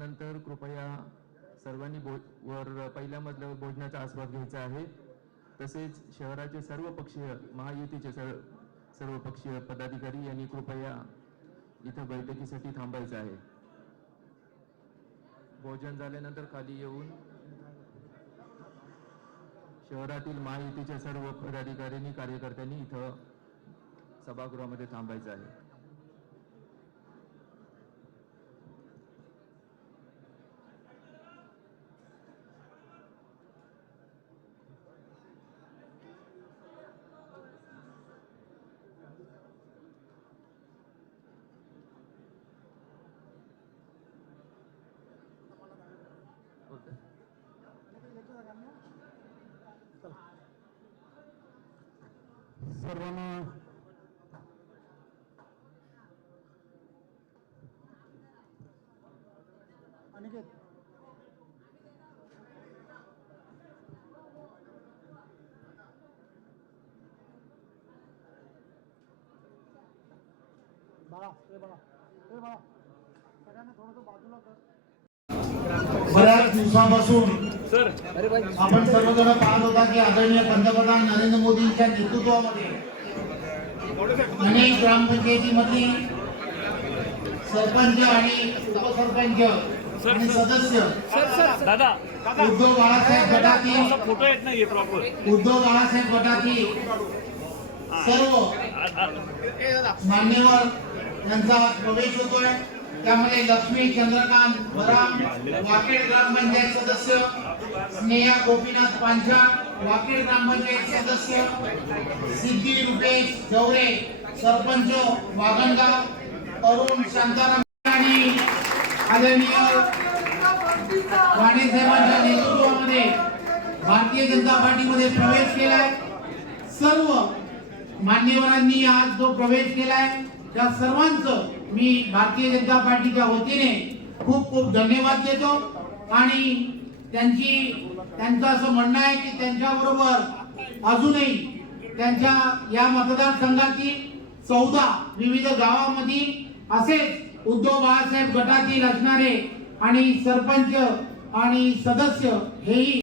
झाल्यानंतर कृपया सर्वांनी भो वर पहिल्या मजल्यावर भोजनाचा आस्वाद घ्यायचा आहे. तसेच शहराचे सर्व पक्षीय महायुतीचे सर्व सर्व पक्षीय पदाधिकारी यांनी कृपया इथं बैठकीसाठी थांबायचं आहे. भोजन झाल्यानंतर खाली येऊन शहरातील महायुतीच्या सर्व पदाधिकाऱ्यांनी कार्यकर्त्यांनी इथं सभागृहामध्ये थांबायचं आहे. सर्वांना अनिकेत. बाळा ए बाळा ए बाळा. सगळ्यांना थोडंसं बाजूला कर. बऱ्याच दिवसापासून आपण सर्वजण पाहत होता की आदरणीय पंतप्रधान नरेंद्र मोदींच्या नेतृत्वामध्ये अनेक ग्रामपंचायतीमधली सरपंच आणि उपसरपंच आणि सदस्य दादा. उद्धव बाळासाहेब गटातील फोटो येत नाहीये प्रॉपर उद्धव बाळासाहेब गटातील सर्व मान्यवर यांचा प्रवेश होतोय. त्यामध्ये लक्ष्मी चंद्रकांत बराम वाकेड ग्रामपंचायत सदस्य स्नेहा गोपीनाथ पांझा वाकेड ग्रामपंचायत सदस्य सिद्धी रुपेश जवरे सरपंच वागणगाव अरुण शांताराम आणि आदरणीय राणे साहेबांच्या नेतृत्वामध्ये भारतीय जनता पार्टीमध्ये प्रवेश केलाय. सर्व मान्यवरांनी आज जो प्रवेश केलाय. त्या सर्वांचं मी भारतीय जनता पार्टीच्या वतीने खूप खूप धन्यवाद देतो. आणि त्यांची त्यांचं असं म्हणणं आहे की त्यांच्याबरोबर अजूनही त्यांच्या या मतदारसंघातील चौदा विविध गावांमधील असेच उद्धव बाळासाहेब गटातील असणारे आणि सरपंच आणि सदस्य हेही